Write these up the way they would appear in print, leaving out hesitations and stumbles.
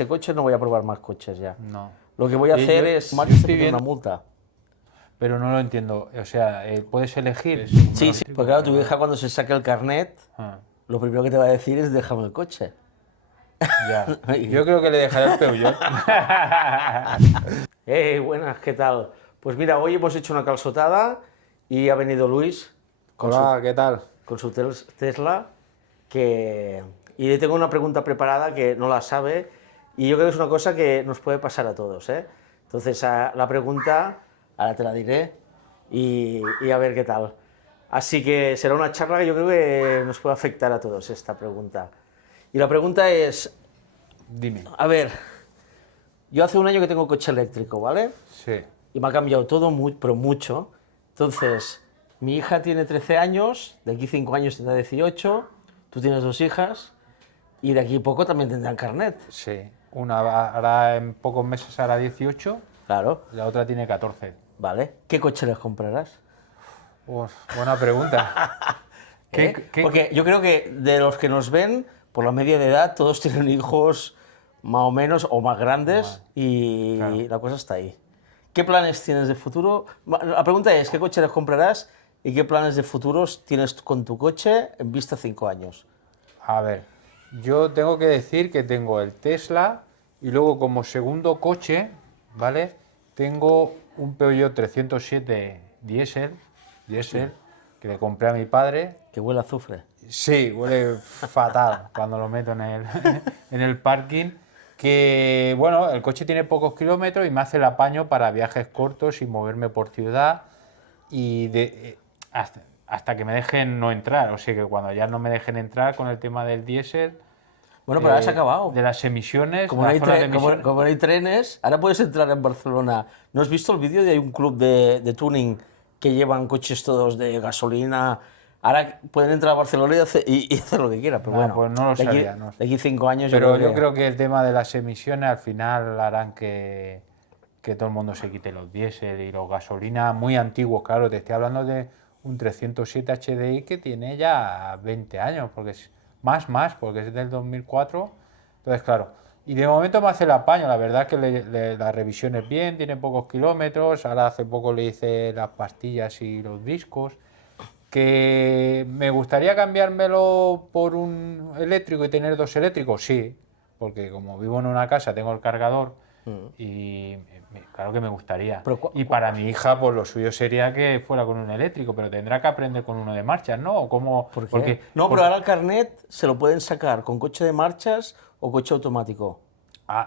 este coche no voy a probar más coches ya. No. Lo que voy a hacer es yo te estoy pide una viendo, multa. pero no lo entiendo. O sea, ¿puedes elegir? Sí, sí, porque claro, tu hija cuando se saque el carnet, Ah, lo primero que te va a decir es déjame el coche. ya. Yo creo que le dejaré el Peugeot. Buenas, ¿qué tal? Pues mira, hoy hemos hecho una calzotada y ha venido Luis con Hola, ¿qué tal? su Tesla y le tengo una pregunta preparada que no la sabe y yo creo que es una cosa que nos puede pasar a todos, ¿eh? Entonces, la pregunta, ahora te la diré y a ver qué tal. Así que será una charla que yo creo que nos puede afectar a todos esta pregunta. Y la pregunta es, Dime. a ver, yo hace un año que tengo coche eléctrico, ¿vale? Sí. Y me ha cambiado todo, pero mucho. Entonces, mi hija tiene 13 años, de aquí 5 años tendrá 18, tú tienes 2 hijas, y de aquí a poco también tendrán carnet. Sí. Una hará en pocos meses hará 18, Claro, la otra tiene 14. ¿vale? ¿Qué coche les comprarás? Uf, buena pregunta. Porque yo creo que de los que nos ven, por la media de edad, todos tienen hijos más o menos o más grandes y Claro. la cosa está ahí. ¿Qué planes tienes de futuro? La pregunta es, ¿qué coche les comprarás y qué planes de futuros tienes con tu coche en vista a 5 años? A ver, yo tengo que decir que tengo el Tesla y luego como segundo coche, ¿vale? Tengo un Peugeot 307 diésel, que le compré a mi padre. Que huele a azufre. Sí, huele fatal cuando lo meto en el parking. Que, bueno, el coche tiene pocos kilómetros y me hace el apaño para viajes cortos y moverme por ciudad y hasta que me dejen no entrar. O sea que cuando ya no me dejen entrar con el tema del diésel, Bueno, pero ahora se ha acabado. de las emisiones, Como no, la hay zona de emisiones. como no hay trenes, ahora puedes entrar en Barcelona. ¿No has visto el vídeo de un club de tuning que llevan coches todos de gasolina? Ahora pueden entrar a Barcelona y hacer lo que quieran, pero Ah, bueno, pues no lo de aquí, sabía, no sé. de aquí 5 años Pero yo que... creo que el tema de las emisiones al final harán que todo el mundo se quite los diésel y los gasolinas muy antiguos. Claro, te estoy hablando de un 307 HDI que tiene ya 20 años, porque es más, porque es del 2004. Entonces, claro, y de momento me hace el apaño. La verdad que la revisión es bien, tiene pocos kilómetros. Ahora hace poco le hice las pastillas y los discos. ¿Que me gustaría cambiármelo por un eléctrico y tener dos eléctricos? Sí, porque como vivo en una casa tengo el cargador y claro que me gustaría. Pero Y para mi hija, pues lo suyo sería que fuera con un eléctrico, pero tendrá que aprender con uno de marchas, ¿no? ¿O cómo? ¿Por qué? Porque, No, pero ahora el carnet se lo pueden sacar con coche de marchas o coche automático.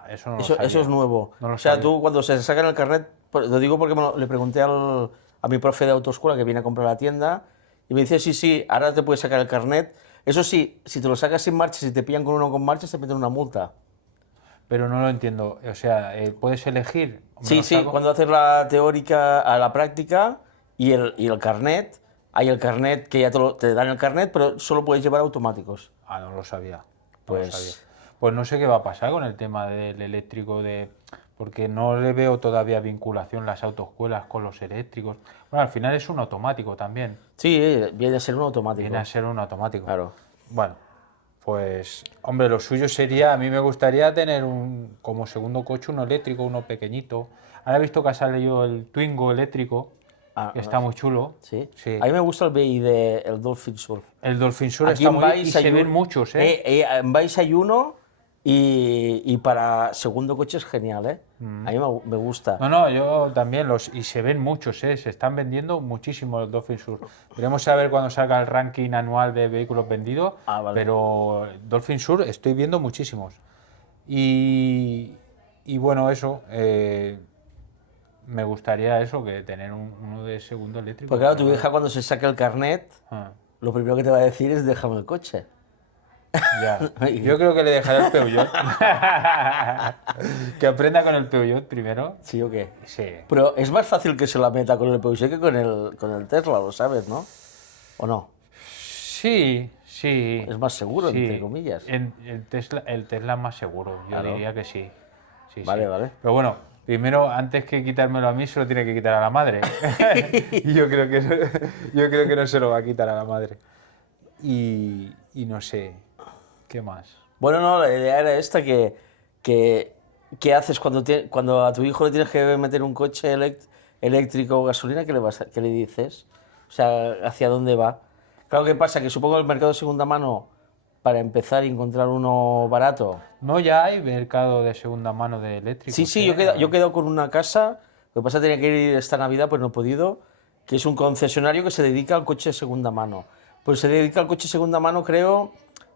eso no lo Eso sabía. es nuevo. No lo O sea, sabía. tú cuando se sacan el carnet, lo digo porque le pregunté a mi profe de autoescuela que viene a comprar a la tienda y me dice, sí, ahora te puedes sacar el carnet. Eso sí, si te lo sacas sin marchas y te pillan con uno con marchas, te meten una multa. Pero no lo entiendo. O sea, ¿puedes elegir? ¿Me Sí, lo sí, saco? cuando haces la teórica a la práctica y el carnet, hay el carnet que ya te dan el carnet, pero solo puedes llevar automáticos. Ah, no lo sabía. No Pues- lo sabía. Pues no sé qué va a pasar con el tema del eléctrico, porque no le veo todavía vinculación las autoescuelas con los eléctricos. Bueno, al final es un automático también. Sí, viene a ser un automático. Viene a ser un automático. Claro. Bueno, pues, hombre, lo suyo sería, a mí me gustaría tener como segundo coche uno eléctrico, uno pequeñito. Ahora he visto que ha salido el Twingo eléctrico, que está muy chulo. Sí. Sí. A mí me gusta el BI el Dolphin Surf. El Dolphin Sur Aquí está en muy bien y Valls hay se ven un- muchos, ¿eh? En Valls hay uno y para segundo coche es genial, ¿eh? A mí me gusta. No, yo también, y se ven muchos, ¿eh? Se están vendiendo muchísimo los Dolphin Sur. Veremos a ver cuando salga el ranking anual de vehículos vendidos, Ah, vale. pero Dolphin Sur estoy viendo muchísimos. Y bueno, eso, me gustaría eso, que tener uno de segundo eléctrico. Porque claro, tu hija cuando se saque el carnet, Ah, lo primero que te va a decir es déjame el coche. ya. Yo creo que le dejaré el Peugeot. Que aprenda con el Peugeot primero. ¿Sí o qué? Sí. Pero es más fácil que se la meta con el Peugeot que con el Tesla, lo sabes, ¿no? ¿O no? Sí. Es más seguro, Sí. entre comillas. El Tesla es más seguro, yo Claro. diría que sí. Sí. Vale. Pero bueno, primero, antes que quitármelo a mí, se lo tiene que quitar a la madre. Y yo creo que no se lo va a quitar a la madre. Y no sé, ¿qué más? Bueno, no, la idea era esta, que ¿qué haces cuando a tu hijo le tienes que meter un coche eléctrico o gasolina? ¿Qué le dices? O sea, ¿hacia dónde va? Claro, ¿qué pasa? Que supongo que el mercado de segunda mano, para empezar y encontrar uno barato. No, ya hay mercado de segunda mano de eléctricos. Sí, yo he quedado con una casa, lo que pasa es que tenía que ir esta Navidad, pues no he podido, que es un concesionario que se dedica al coche de segunda mano. Pues se dedica al coche de segunda mano, creo,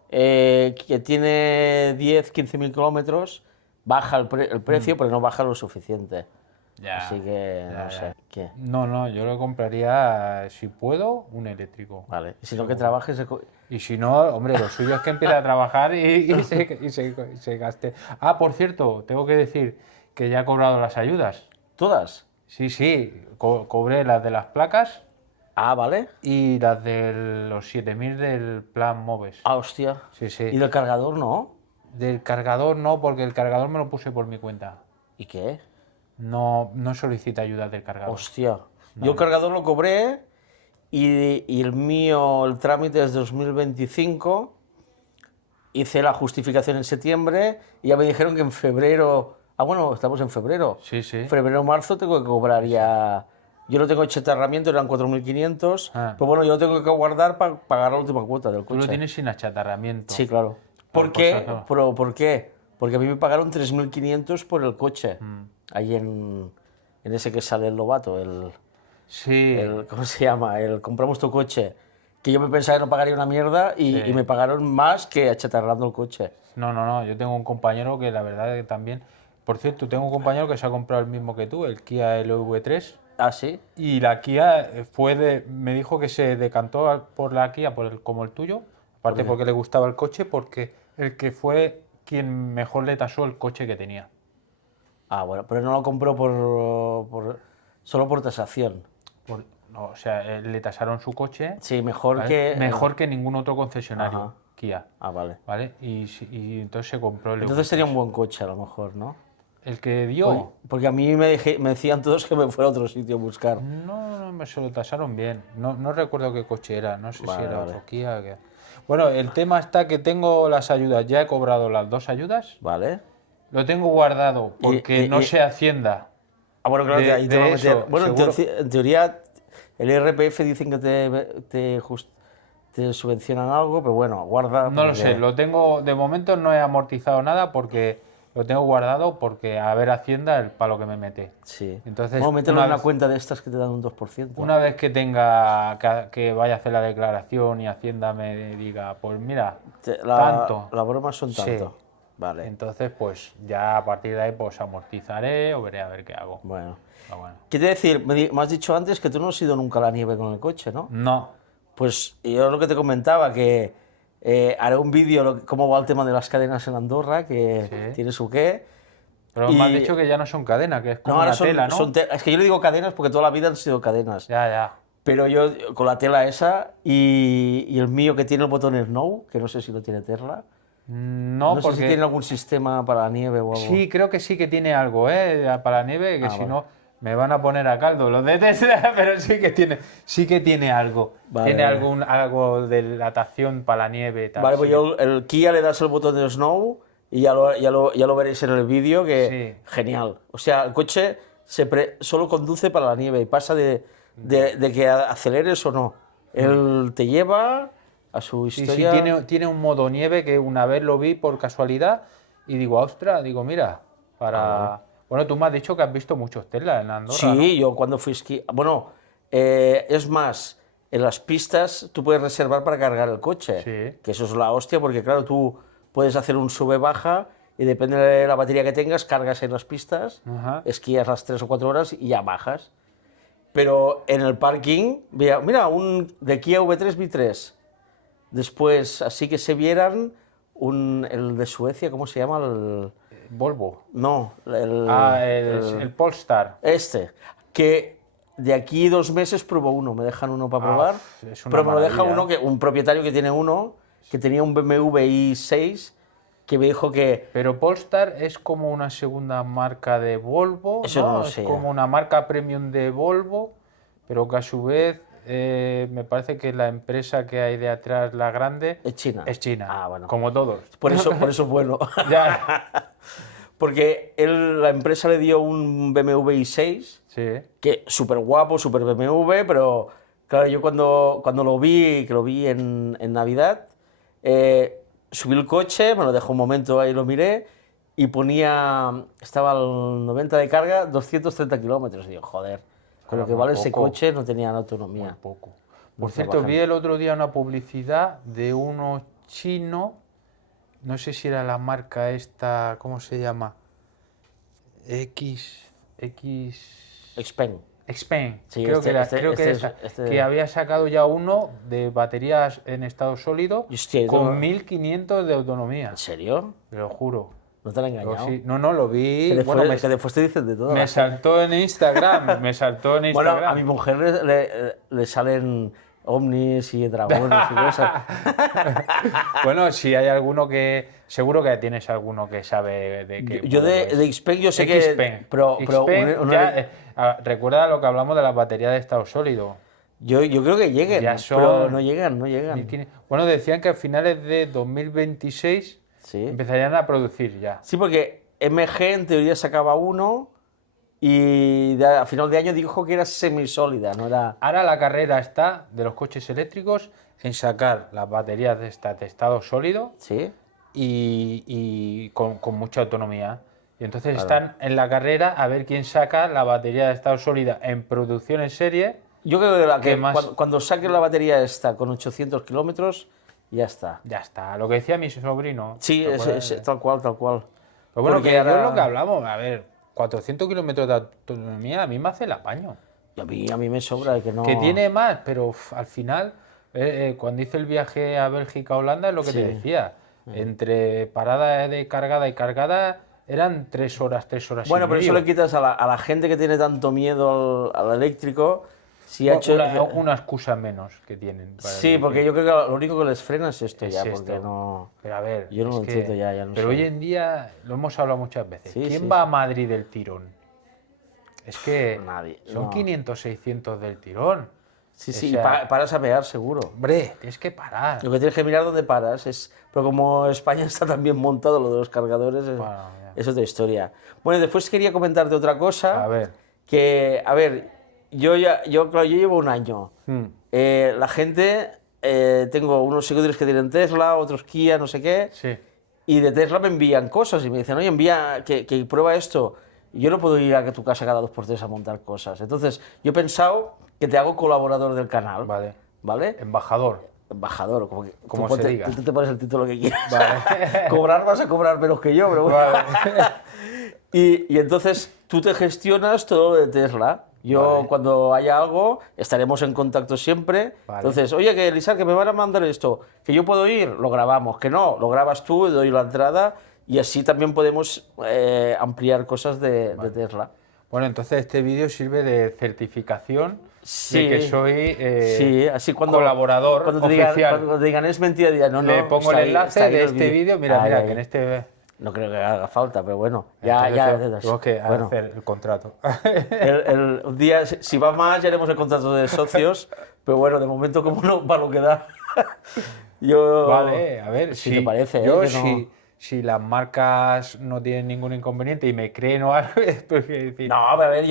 que tiene 10, 15 mil kilómetros, baja el precio, pero no baja lo suficiente. Ya, Así que, ya, no ya. sé, ¿qué? No, yo lo compraría, si puedo, un eléctrico. Vale, y si no que trabajes... Y si no, hombre, lo suyo es que empiece a trabajar y se gaste. Ah, por cierto, tengo que decir que ya he cobrado las ayudas. ¿Todas? Sí, cobré las de las placas Ah, vale. y las de los 7.000 del plan MOVES. Ah, hostia. Sí. ¿Y del cargador no? Del cargador no, porque el cargador me lo puse por mi cuenta. ¿Y qué? No solicita ayuda del cargador. Hostia. Yo el cargador lo cobré y el mío, el trámite es 2025. Hice la justificación en septiembre y ya me dijeron que en febrero... Ah, bueno, estamos en febrero. Sí. Febrero o marzo tengo que cobrar ya... Yo no tengo achatarramiento, eran 4.500. Ah. Pero bueno, yo lo tengo que guardar para pagar la última cuota del Tú coche. lo tienes sin achatarramiento. Sí, claro. ¿Por qué? ¿Por qué? Porque a mí me pagaron 3.500 por el coche. Ahí en ese que sale el Lobato, Sí. ¿cómo se llama? El compramos tu coche. Que yo me pensaba que no pagaría una mierda y me pagaron más que achatarrando el coche. No. Yo tengo un compañero que la verdad es que también... Por cierto, tengo un compañero que se ha comprado el mismo que tú, el Kia LV3. ¿Ah, sí? Y la Kia me dijo que se decantó por la Kia como el tuyo. Aparte porque le gustaba el coche, porque el que fue quien mejor le tasó el coche que tenía. Ah, bueno, pero no lo compró solo por tasación. No, o sea, le tasaron su coche. Sí, mejor ¿vale? que... Mejor que ningún otro concesionario, Ajá. Kia. Ah, vale. ¿Vale? Y entonces se compró el Entonces LV3. sería un buen coche a lo mejor, ¿no? El que dio... Porque a mí me decían todos que me fuera a otro sitio a buscar. No, se lo tasaron bien. No recuerdo qué coche era. No sé si era vale. otro Kia. Bueno, el tema está que tengo las ayudas. Ya he cobrado las 2 ayudas. Vale. Lo tengo guardado porque no sé Hacienda. Ah, bueno, claro, ahí te va a meter. eso, Bueno, en teoría, el IRPF dicen que te subvencionan algo, pero bueno, guarda. No lo sé, lo tengo. De momento no he amortizado nada porque lo tengo guardado porque a ver Hacienda el palo que me mete. Sí. Entonces, Vamos a meterlo en una cuenta de estas que te dan un 2%. Una vez que tenga que vaya a hacer la declaración y Hacienda me diga, pues mira, tanto. La broma son tanto. Sí. Vale. Entonces, pues ya a partir de ahí pues amortizaré o veré a ver qué hago. Bueno. Pero bueno. ¿Qué te decir? Me has dicho antes que tú no has ido nunca a la nieve con el coche, ¿no? No. Pues yo lo que te comentaba, que haré un vídeo cómo va el tema de las cadenas en Andorra, que tiene su qué. Pero me has dicho que ya no son cadenas, que es como ahora una tela, ¿no? es que yo le digo cadenas porque toda la vida han sido cadenas. Ya. Pero yo con la tela esa y el mío que tiene el botón Snow, que no sé si lo tiene Tesla. No, No sé porque... si tiene algún sistema para la nieve o algo. Sí, creo que sí que tiene algo, para la nieve, que si no me van a poner a caldo los de Tesla, pero sí que tiene algo. Vale, tiene vale. algo de dilatación para la nieve y tal. Vale, pues sí. yo el Kia le das el botón de Snow y ya lo veréis en el vídeo, que genial. O sea, el coche solo conduce para la nieve y pasa de que aceleres o no. Él te lleva a su historia. Sí, tiene un modo nieve que una vez lo vi por casualidad y digo, ostras, mira, para... Bueno, tú me has dicho que has visto muchos Tesla en Andorra, Sí, ¿no? yo cuando fui esquí... Bueno, es más, en las pistas tú puedes reservar para cargar el coche. Sí. Que eso es la hostia, porque claro, tú puedes hacer un sube-baja y depende de la batería que tengas, cargas en las pistas, Ajá. esquías las 3 o 4 horas y ya bajas. Pero en el parking, mira, un de Kia V3 V3. Después, así que se vieran, el de Suecia, ¿cómo se llama? Volvo. No, El Polestar. Que de aquí 2 meses pruebo uno, me dejan uno para probar, es una pero me lo deja maravilla, un propietario que tiene uno, que tenía un BMW i6, que me dijo que... Pero Polestar es como una segunda marca de Volvo, Eso ¿no? no lo sé. Es como una marca premium de Volvo, pero que a su vez me parece que la empresa que hay de atrás, la grande, Es China. es China. Ah, bueno. Como todos. Por eso es bueno. Ya. porque la empresa le dio un BMW i6, Sí. que súper guapo, súper BMW, pero claro, yo cuando lo vi, que lo vi en Navidad, subí el coche, me lo dejó un momento ahí, lo miré, y estaba al 90 de carga, 230 kilómetros. Y digo, joder, con lo que Muy vale ese poco. coche no tenía Muy autonomía. poco. No Por cierto, trabajan. vi el otro día una publicidad de uno chino, no sé si era la marca esta, ¿cómo se llama? X... Xpeng. Xpeng, Sí, creo que era, este creo que es- esa, este- que había sacado ya uno de baterías en estado sólido Hostia, yo con tengo- 1500 de autonomía, ¿En serio? te lo juro. ¿No te han Lo engañado? sí- No, lo vi, Que después, bueno, que después te dicen de todo. me saltó en Instagram, me saltó en Bueno, Instagram. a mi mujer le salen ovnis y dragones y cosas. Bueno, si hay alguno que, seguro que tienes alguno que sabe de qué. Yo de Xpeng yo sé que... Xpeng. Pero Xpeng, recuerda lo que hablamos de las baterías de estado sólido. yo creo que lleguen, Ya son pero no llegan, no llegan. 1500. Bueno, decían que a finales de 2026 Sí. empezarían a producir ya. Sí, porque MG en teoría sacaba uno y a final de año dijo que era semisólida, no era... Ahora la carrera está de los coches eléctricos en sacar las baterías de estado sólido Sí. y con mucha autonomía. Y entonces están en la carrera a ver quién saca la batería de estado sólida en producción en serie. Yo creo que, ¿Qué más? cuando saque la batería esta con 800 kilómetros, ya está. Ya está, lo que decía mi sobrino. Sí, ¿te acuerdas? tal cual, tal cual. Pero bueno, Porque que ahora- yo es lo que hablamos. A ver, 400 kilómetros de autonomía a mí me hace el apaño. Y a mí me sobra que no... Que tiene más, pero al final, cuando hice el viaje a Bélgica, Holanda, es lo que te Sí. decía. Entre parada de cargada y cargada eran 3 horas y Bueno, pero eso medio. le quitas a la gente que tiene tanto miedo al eléctrico. Si ha hecho... Una excusa menos que tienen. para Sí, decir. porque yo creo que lo único que les frena es esto Es ya, esto. porque no... Pero a ver, Yo no es lo que- entiendo ya no Pero sé. hoy en día, lo hemos hablado muchas veces, Sí, ¿quién sí, va sí. a Madrid del tirón? Es que Nadie, son no. 500, 600 del tirón. Sí, O sí, sea, y paras a pegar seguro. Hombre, tienes que parar. Lo que tienes que mirar dónde paras es... Pero como España está tan bien montado, lo de los cargadores, Bueno, ya. es otra historia. Bueno, después quería comentarte otra cosa. A ver. Que, a ver, claro, yo llevo un año. La gente, tengo unos seguidores que tienen Tesla, otros Kia, no sé qué, Sí. y de Tesla me envían cosas y me dicen, oye, envía, que prueba esto. Y yo no puedo ir a tu casa cada 2 por 3 a montar cosas. Entonces, yo he pensado que te hago colaborador del canal. Vale. ¿Vale? Embajador. Embajador, Como tú se diga. Tú te pones el título que quieras. Vale. Cobrar vas a cobrar menos que yo, pero bueno. Vale. Y entonces tú te gestionas todo lo de Tesla. Yo Vale. cuando haya algo estaremos en contacto siempre. Vale. Entonces, oye, que Elisar, que me van a mandar esto, que yo puedo ir, lo grabamos, que no, lo grabas tú, doy la entrada y así también podemos ampliar cosas de Tesla. Bueno, entonces este vídeo sirve de certificación Sí. de que soy Sí, así cuando, colaborador cuando te digan, oficial. cuando te digan es mentira, dirán, no, no, Le pongo está el ahí, enlace está ahí de el este vídeo. Mira, Ahí, mira, ahí. que en este... No creo que haga falta, pero bueno, ya, Entonces, tengo que bueno. hacer el contrato. Un día, si va más, ya haremos el contrato de socios, pero bueno, de momento como no va lo que da. Yo, Vale, a ver, si te parece, yo que no- si las marcas no tienen ningún inconveniente y me creen o algo, es porque decir, No, a ver,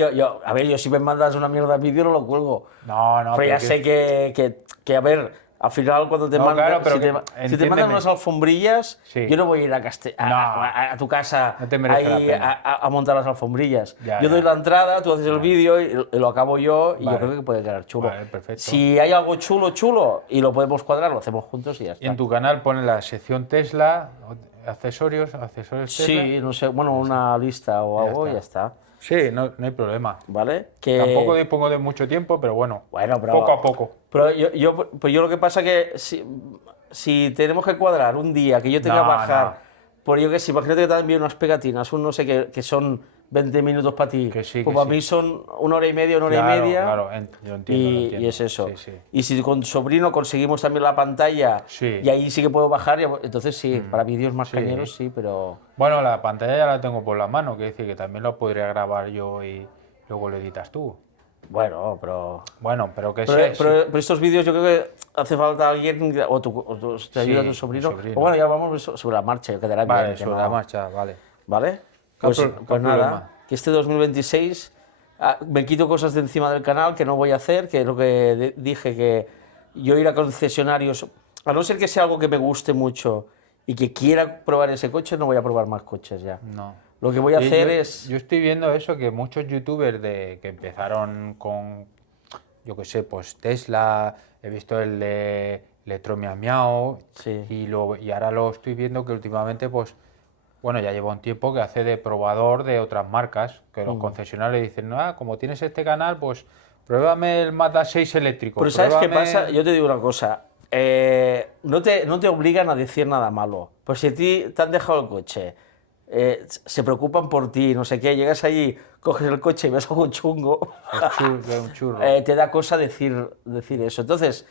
yo si me mandas una mierda de vídeo no lo cuelgo. no, pero ya sé que, a ver, al final cuando te No, mandan, claro, pero si te entiéndeme. mandan unas alfombrillas, Sí. yo no voy a ir No. a tu casa No te merece ahí la pena. a montar las alfombrillas. Ya, yo ya. doy la entrada, tú haces el vídeo y lo acabo yo y Vale. yo creo que puede quedar chulo. Vale, perfecto. Si hay algo chulo y lo podemos cuadrar, lo hacemos juntos y ya está. y en tu canal pones la sección Tesla, accesorios Tesla. Sí, no sé, bueno, una lista o Ya algo y está. ya está. Sí, no hay problema. ¿Vale? Que... Tampoco dispongo de mucho tiempo, pero bueno, Bueno, pero... poco a poco. Pero yo lo que pasa que si tenemos que cuadrar un día que yo tenga que No, bajar, por yo que sé, imagínate que te envío unas pegatinas, un no sé qué, que son 20 minutos para ti, Que sí, pues que para sí. mí son una hora y media, una hora Claro, y media, claro, yo entiendo, lo y entiendo. es eso. Sí, sí. Y si con tu sobrino conseguimos también la pantalla, Sí. y ahí sí que puedo bajar, entonces sí, para vídeos más Sí. cañeros sí, pero... Bueno, la pantalla ya la tengo por la mano, que decir que también lo podría grabar yo y luego lo editas tú. Bueno, pero... Bueno, pero que Pero, sé. pero estos vídeos yo creo que hace falta alguien o te ayuda Sí, tu sobrino. mi sobrino. O bueno, ya vamos sobre la marcha, quedará Vale, bien. que sobre no- la marcha, vale. ¿Vale? Pues, ¿Qué pues problema? nada, que este 2026 me quito cosas de encima del canal que no voy a hacer, que es lo que dije, que yo ir a concesionarios, a no ser que sea algo que me guste mucho y que quiera probar ese coche, no voy a probar más coches ya. No. Lo que voy a hacer yo, es... yo estoy viendo eso, que muchos youtubers que empezaron con, yo qué sé, pues Tesla, he visto el de Electromia Miau, Sí. y ahora lo estoy viendo que últimamente, pues, bueno, ya lleva un tiempo que hace de probador de otras marcas, que los concesionarios dicen, no, como tienes este canal, pues pruébame el Mazda 6 eléctrico. Pero ¿sabes qué pruébame pasa? Yo te digo una cosa, no te obligan a decir nada malo. Pues si a ti te han dejado el coche, se preocupan por ti, no sé qué, llegas allí, coges el coche y ves algo chungo, un churro. te da cosa decir eso. Entonces,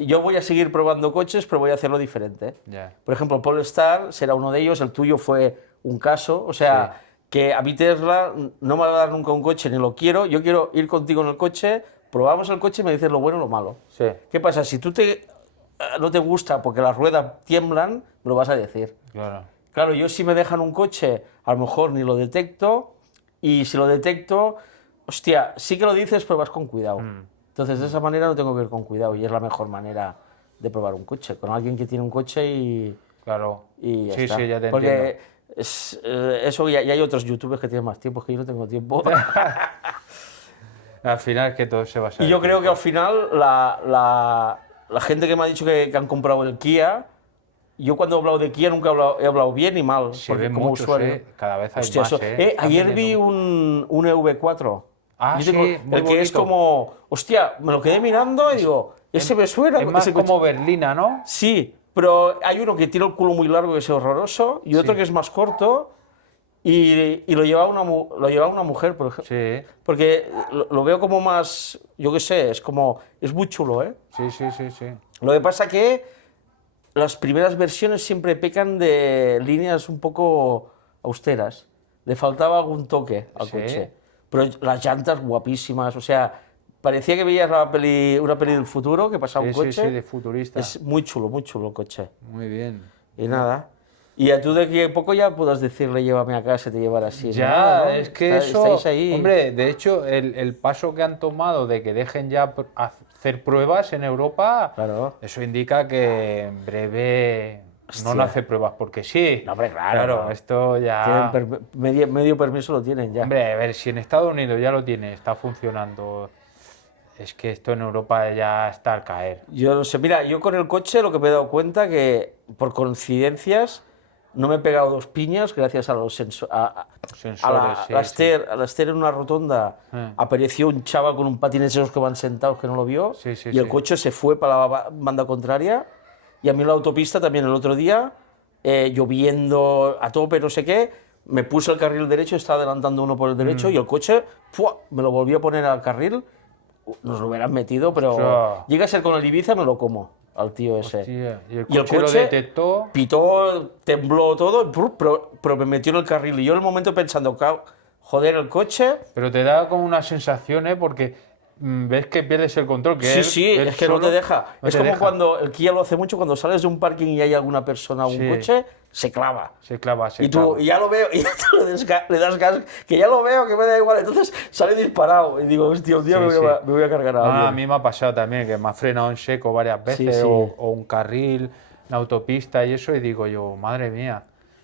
yo voy a seguir probando coches, pero voy a hacerlo diferente. Ya. Por ejemplo, Polestar será uno de ellos, el tuyo fue un caso, o sea, que a mí Tesla no me va a dar nunca un coche, ni lo quiero, yo quiero ir contigo en el coche, probamos el coche y me dices lo bueno y lo malo. Sí, ¿Qué pasa? Si no te gusta porque las ruedas tiemblan, me lo vas a decir. claro. Claro, yo si me dejan un coche, a lo mejor ni lo detecto, y si lo detecto, hostia, sí que lo dices, pero vas con cuidado. Entonces, de esa manera no tengo que ir con cuidado, y es la mejor manera de probar un coche, con alguien que tiene un coche Claro. y ya Sí, está. sí, ya te Porque entiendo. eso ya hay otros youtubers que tienen más tiempo, es que yo no tengo tiempo. Al final es que todo se va a Y saber. yo creo que al final la gente que me ha dicho que han comprado el Kia, yo cuando he hablado de Kia nunca he hablado bien ni mal, Se porque ven como muchos, usuario. cada vez hay Hostia, más, Están ayer vi vendiendo. un EV4. Ah, Yo tengo sí, muy el que es bonito. como, hostia, me lo quedé mirando y digo, ese me suena. Es más ese coche". como berlina, ¿no? Sí, pero hay uno que tiene el culo muy largo que es horroroso y otro Sí. que es más corto y lo lleva una mujer, por ejemplo. Sí, Porque lo veo como más, yo qué sé, es muy chulo, ¿eh? sí, sí, sí, sí. Lo que pasa que las primeras versiones siempre pecan de líneas un poco austeras. Le faltaba algún toque al Sí. coche. Pero las llantas guapísimas, o sea, parecía que veías una peli del futuro, que pasaba Sí, un sí, coche. sí, de futurista. Es muy chulo el coche. Muy bien. Y nada. Y a tú de aquí a poco ya puedas decirle llévame a casa y te llevará así. Ya, Nada, ¿no? es que Estáis ahí. hombre, de hecho, el paso que han tomado de que dejen ya hacer pruebas en Europa, Claro. eso indica que en breve no Hostia. hace pruebas porque sí. No, hombre, claro, Claro, no. esto ya... Medio permiso lo tienen ya. Hombre, a ver, si en Estados Unidos ya lo tiene, está funcionando, es que esto en Europa ya está al caer. Yo no sé, mira, yo con el coche lo que me he dado cuenta que por coincidencias no me he pegado dos piñas gracias a los Sensores, sí, a la Ester en una rotonda apareció un chaval con un patín de esos que van sentados que no lo vio Sí, sí, y el sí. coche se fue para la banda contraria y a mí en la autopista también el otro día, lloviendo a tope, no sé qué, me puse al carril derecho, estaba adelantando uno por el derecho y el coche ¡fua!, me lo volví a poner al carril. Nos lo hubieran metido, pero Ostras. llega a ser con el Ibiza, me lo como al tío ese. Hostia, y el Y el coche lo coche detectó. pitó, tembló todo, pero me metió en el carril. Y yo en el momento pensando, joder, el coche. Pero te da como una sensación, ¿eh? Porque ves que pierdes el control. Que Sí, él- sí, él es que no solo te deja. no Es te como deja. cuando el Kia lo hace mucho, cuando sales de un parking y hay alguna persona o un Sí. coche, se clava. Se clava, se Y tú, clava. y ya lo veo, y ya tú le das gas, que ya lo veo, que me da igual. Entonces sale disparado. Y digo, hostia, un día Sí, me sí. voy a cargar a Ah, a alguien. mí me ha pasado también, que me ha frenado en seco varias veces, Sí, sí. O un carril, una autopista y eso, y digo yo, madre mía,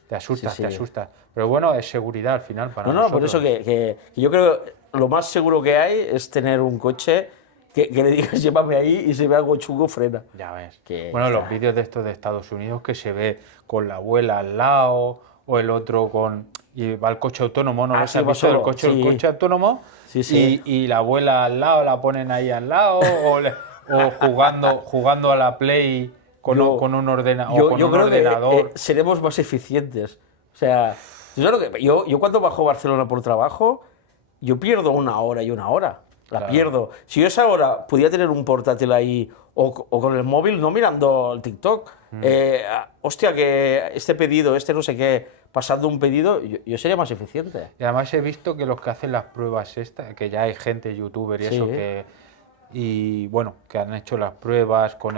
te asustas, Sí, sí. te asustas. Pero bueno, es seguridad al final para No, por nosotros. eso que yo creo que lo más seguro que hay es tener un coche que le digas llévame ahí y si ve algo chungo frena. Ya ves. Que Bueno, está. los vídeos de estos de Estados Unidos que se ve con la abuela al lado o el otro con... Y va el coche autónomo, ¿no? Ah, ¿Los sí, has va visto? solo, El sí. coche autónomo Sí, sí. Y la abuela al lado, la ponen ahí al lado o jugando a la Play con, Yo- con un, Yo con un creo ordenador. que seremos más eficientes. O sea, yo cuando bajo a Barcelona por trabajo, yo pierdo una hora y una hora. La Claro. pierdo. Si yo esa hora pudiera tener un portátil ahí o con el móvil, no mirando el TikTok, hostia, que este pedido, este no sé qué, pasando un pedido, yo sería más eficiente. Y además he visto que los que hacen las pruebas estas, que ya hay gente, youtuber y Sí. eso, y bueno, que han hecho las pruebas con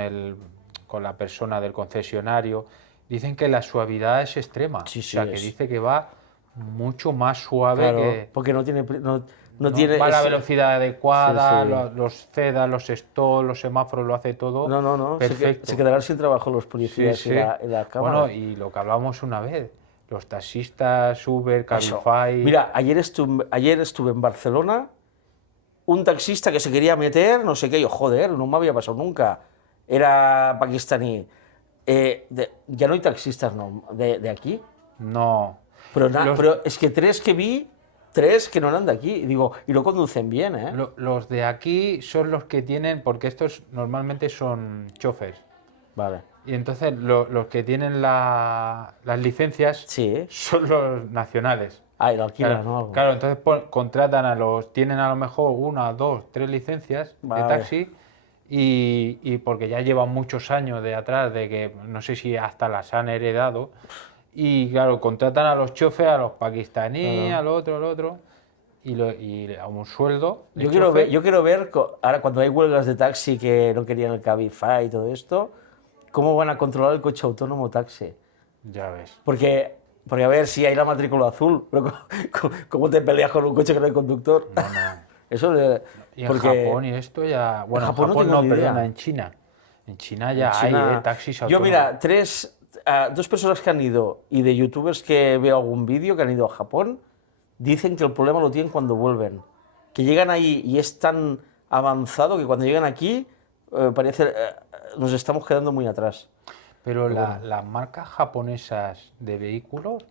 la persona del concesionario, dicen que la suavidad es extrema. Sí, O sí, sea, que es. dice que va mucho más suave Claro, que... porque no tiene... No No tiene va a la ese- velocidad adecuada, Sí, sí. los CEDA, los stop, los semáforos, lo hace todo No. perfecto. Se quedarán sin trabajo los Sí, policías sí. y la cámara. Bueno, y lo que hablábamos una vez, los taxistas, Uber, Eso. Cabify... Mira, ayer estuve en Barcelona, un taxista que se quería meter, no sé qué, yo, joder, no me había pasado nunca. Era pakistaní. Ya no hay taxistas, no, de aquí. No. Pero, Los- pero es que tres que no eran de aquí. Y digo, y lo conducen bien, ¿eh? Los de aquí son los que tienen, porque estos normalmente son choferes. Vale. Y entonces los que tienen las licencias Sí. son los nacionales. Ah, y lo alquilan, Claro, ¿no? Algo. claro, entonces contratan tienen a lo mejor 1, 2, 3 licencias de Vale. taxi y porque ya llevan muchos años de atrás, de que no sé si hasta las han heredado. Y claro, contratan a los choferes, a los pakistaníes, al otro, y a un sueldo. de chofer. Yo quiero ver, ahora cuando hay huelgas de taxi que no querían el Cabify y todo esto, cómo van a controlar el coche autónomo taxi. Ya ves. Porque a ver, si hay la matrícula azul, pero ¿cómo te peleas con un coche que no hay conductor? No. Eso Y en porque Japón y esto ya... Bueno, en Japón no Japón tengo no, ni perdona, idea. en China. En China ya China- hay taxis Yo autónomos. mira, dos personas que han ido y de youtubers que veo algún vídeo que han ido a Japón, dicen que el problema lo tienen cuando vuelven. Que llegan ahí y es tan avanzado que cuando llegan aquí parece nos estamos quedando muy atrás. Pero las marcas japonesas de vehículos,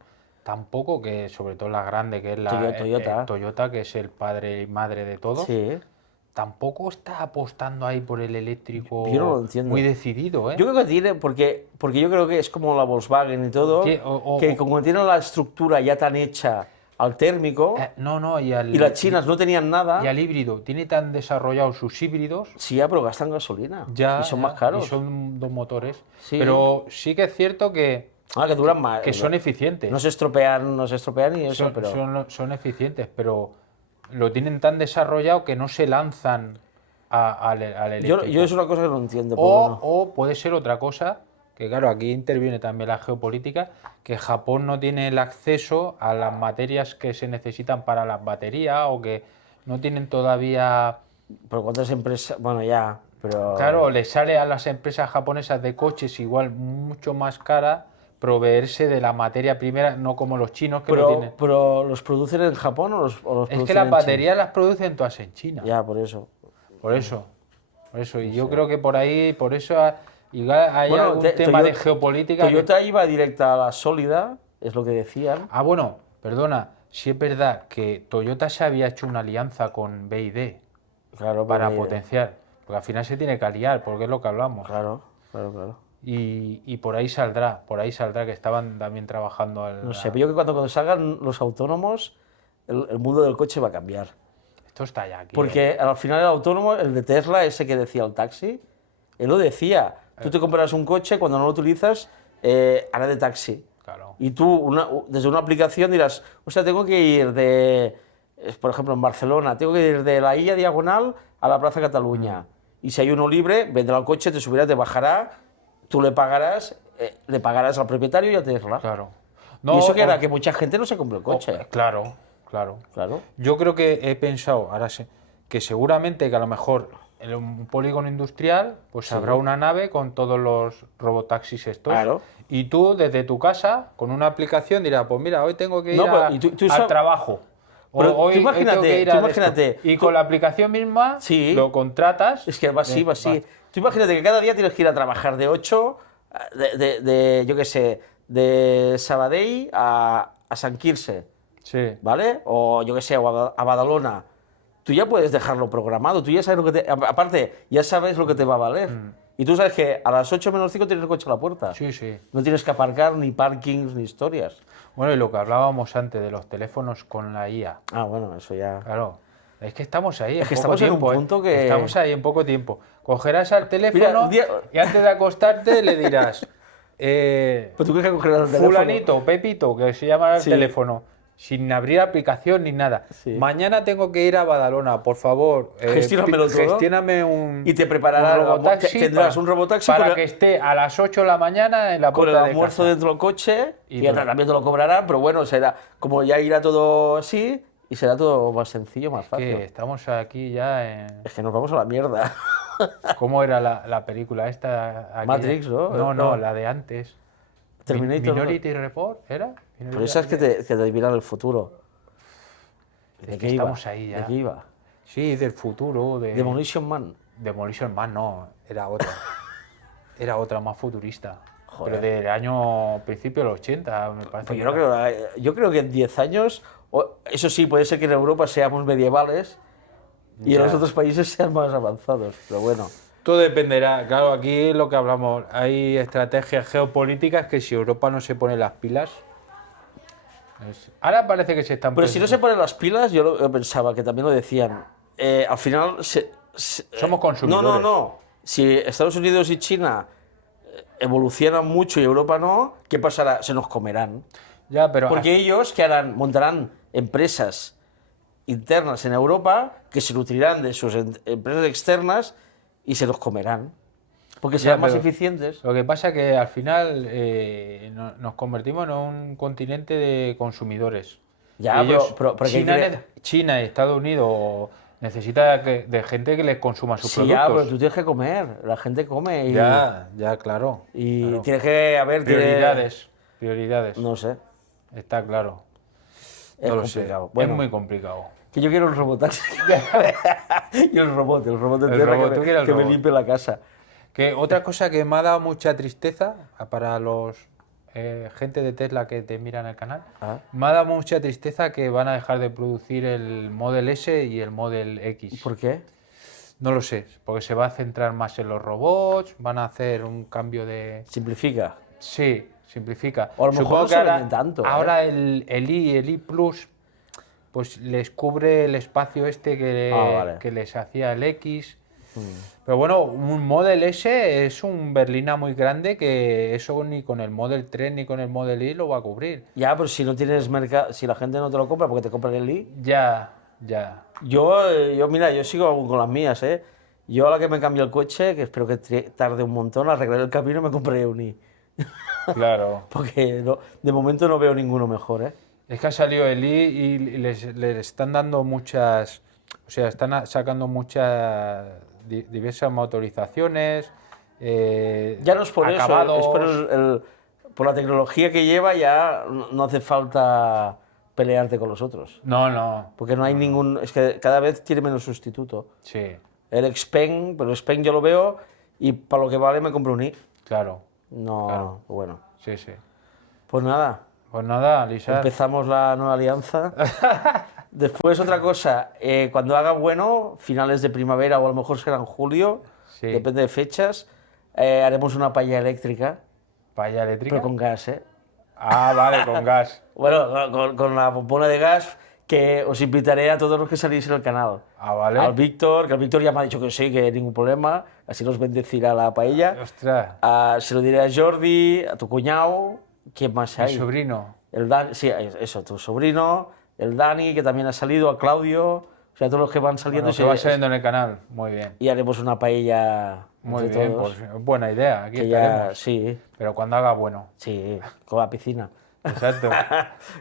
tampoco, que sobre todo la grande, que es la Toyota. Toyota, que es el padre y madre de todo, Sí. tampoco está apostando ahí por el eléctrico Yo no lo entiendo. muy decidido, ¿eh? Yo creo que tiene, porque yo creo que es como la Volkswagen y todo, que como tienen la estructura ya tan hecha al térmico, No, y las chinas no tenían nada, y al híbrido. Tiene tan desarrollados sus híbridos sí, ya, pero gastan gasolina ya, y son ya, más caros. y son dos motores. Sí. Pero sí que es cierto que Que duran más. son eficientes. No se estropean y eso, son, pero... son eficientes, pero lo tienen tan desarrollado que no se lanzan al eléctrico. Yo es una cosa que no entiendo. Pero bueno. O puede ser otra cosa, que claro, aquí interviene también la geopolítica, que Japón no tiene el acceso a las materias que se necesitan para las baterías o que no tienen todavía... Pero cuántas empresas... Bueno, ya, pero... Claro, les sale a las empresas japonesas de coches igual mucho más cara proveerse de la materia primera, no como los chinos que lo tienen. Pero ¿los producen en Japón o los producen Es que las en China? baterías las producen todas en China. Ya, por eso. Por eso. Y yo creo que por ahí, por eso igual hay Bueno, algún tema de Toyota- geopolítica. Toyota iba directa a la sólida, es lo que decían. Ah, bueno, perdona, sí es verdad que Toyota se había hecho una alianza con BYD Claro, para porque- potenciar, porque al final se tiene que aliar, porque es lo que hablamos. Claro. Y por ahí saldrá que estaban también trabajando No sé, pero yo creo que cuando salgan los autónomos, el mundo del coche va a cambiar. Esto está ya aquí. Porque al final el autónomo, el de Tesla, ese que decía el taxi, él lo decía. Tú te compras un coche, cuando no lo utilizas, hará de taxi. Claro. Y tú, desde una aplicación dirás, o sea, tengo que ir por ejemplo, en Barcelona, tengo que ir de la Illa Diagonal a la Plaza Cataluña. Y si hay uno libre, vendrá el coche, te subirá, te bajará, tú le pagarás al propietario y a Tesla. Claro. Y eso que hará que mucha gente no se compre el coche. Claro. Claro. Yo creo que he pensado, que seguramente que a lo mejor en un polígono industrial pues habrá una nave con todos los robotaxis estos. Claro. Y tú desde tu casa, con una aplicación, dirás, pues mira, hoy tengo que ir No, pero- y tú al sabes- trabajo. O Pero tú hoy tengo que ir a esto. imagínate, Y con la aplicación misma Sí. lo contratas. Es que va así. Tú imagínate que cada día tienes que ir a trabajar de 8, yo qué sé, de Sabadell a Sant Quirze, Sí. ¿vale? O yo qué sé, o a Badalona. Tú ya puedes dejarlo programado, tú ya sabes lo que te... Aparte, ya sabes lo que te va a valer. Y tú sabes que a las 8 menos 5 tienes el coche a la puerta. Sí, sí. No tienes que aparcar, ni parkings, ni historias. Bueno, y lo que hablábamos antes de los teléfonos con la IA. Ah, bueno, eso ya... Claro. Es que estamos ahí en que poco estamos en un tiempo. punto que- Estamos ahí en poco tiempo. Cogerás al teléfono Mira, un día- y antes de acostarte le dirás, Pero tú crees que cogerás el teléfono. fulanito, Pepito, que se llama el Sí. teléfono, sin abrir aplicación ni nada. Sí. Mañana tengo que ir a Badalona, por favor. Gestiónamelo todo. Gestióname un. Y te preparará un robotaxi tendrás un robotaxi para con que esté a las 8 de la mañana en la con el puerta de almuerzo casa. dentro del coche, Y y ya todo. también te lo cobrarán, pero bueno, será como ya irá todo así y será todo más sencillo, más fácil. Que estamos aquí ya en. Es que nos vamos a la mierda. ¿Cómo era la película esta? Aquella? Matrix, ¿no? No, No. la de antes. Terminator, ¿no? Minority Report, ¿era? Pero esa es que te adivinan el futuro. Es que estamos ahí ya. ¿De qué iba? Sí, del futuro. Demolition Man. Demolition Man, no, era otra. Era otra más futurista. Joder. Pero del año principio de los 80, me parece. Pues yo creo que en 10 años, eso sí, puede ser que en Europa seamos medievales y en Ya. los otros países sean más avanzados, pero bueno. Todo dependerá, claro, aquí lo que hablamos, hay estrategias geopolíticas que si Europa no se pone las pilas. Ahora parece que se están. Pero si no se ponen las pilas, yo pensaba que también lo decían, al final... Somos consumidores. No. Si Estados Unidos y China evolucionan mucho y Europa no, ¿qué pasará? Se nos comerán. Ya, pero Porque ellos, ¿qué harán? Montarán empresas internas en Europa que se nutrirán de sus empresas externas y se los comerán. Porque serán más pero eficientes. lo que pasa es que al final nos convertimos en un continente de consumidores. Ya, Y ellos, pero que China y Estados Unidos necesita de gente que les consuma sus sí, ya, pero productos. tú tienes que comer. La gente come. Y, Ya, claro. y claro. tienes que haber... Prioridades. No sé. Está claro. Es No lo sé. complicado. Bueno, Es muy complicado. que yo quiero un robotaxi. Y el robot en tierra robot, tú quieres el que me robot. limpie la casa. Que otra cosa que me ha dado mucha tristeza para los gente de Tesla que te miran el canal, Ah. me ha dado mucha tristeza que van a dejar de producir el Model S y el Model X. ¿Por qué? No lo sé, porque se va a centrar más en los robots, van a hacer un cambio de... Simplifica. Sí, simplifica. O a lo mejor Supongo no que se ahora, venden tanto, ¿eh? ahora el I Plus, pues les cubre el espacio este Vale. que les hacía el X. Pero bueno, un Model S es un berlina muy grande que eso ni con el Model 3 ni con el Model Y lo va a cubrir. Ya, pero si no tienes mercado, si la gente no te lo compra porque te compran el I. Ya. Mira, yo sigo aún con las mías, ¿eh? Yo a la que me cambio el coche, que espero que tarde un montón, arreglaré el camino y me compraré un I. Claro. Porque de momento no veo ninguno mejor, ¿eh? Es que ha salido el I y les están dando muchas, o sea, están sacando muchas diversas motorizaciones, Ya no es por acabados. eso, es por la tecnología que lleva, ya no hace falta pelearte con los otros. No, Porque no hay ningún... Es que cada vez tiene menos sustituto. sí, El Xpeng, pero el Xpeng yo lo veo y para lo que vale me compro un I. claro, No, Claro. bueno. sí. Pues nada, Pues nada, Lisa, empezamos la nueva alianza. Después otra cosa, cuando haga bueno, finales de primavera o a lo mejor será en julio, Sí. depende de fechas, haremos una paella eléctrica, paella eléctrica. pero con gas, ¿eh? Ah, vale, con gas. Bueno, con la bombona de gas que os invitaré a todos los que salís en el canal. Ah, vale. Al Víctor, que el Víctor ya me ha dicho que sí, que ningún problema, así nos bendecirá la paella. Ostras, Se lo diré a Jordi, a tu cuñado, ¿quién más mi hay? sobrino. El Dani, sí, eso, tu sobrino, el Dani, que también ha salido, a Claudio, o sea, todos los que van saliendo. Bueno, que va saliendo en el canal, muy bien. Y haremos una paella Muy entre bien, todos. pues buena idea, aquí Que ya, estaremos. sí, Pero cuando haga bueno. sí, con la piscina. Exacto.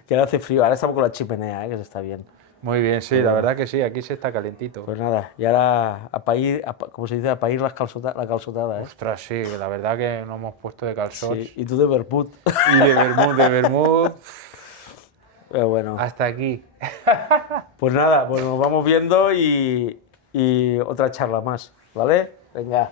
Que ahora hace frío, ahora estamos con la chimenea, que se está bien. Muy bien, sí, la verdad que sí, aquí se está calentito. Pues nada, y ahora a pair, como se dice, a pair la calzotada, ¿eh? Ostras, sí, la verdad que nos hemos puesto de calzón. Sí, y tú de vermut. Y de Bermud, Pero bueno, hasta aquí. pues nada, pues nos vamos viendo y otra charla más, ¿vale? Venga.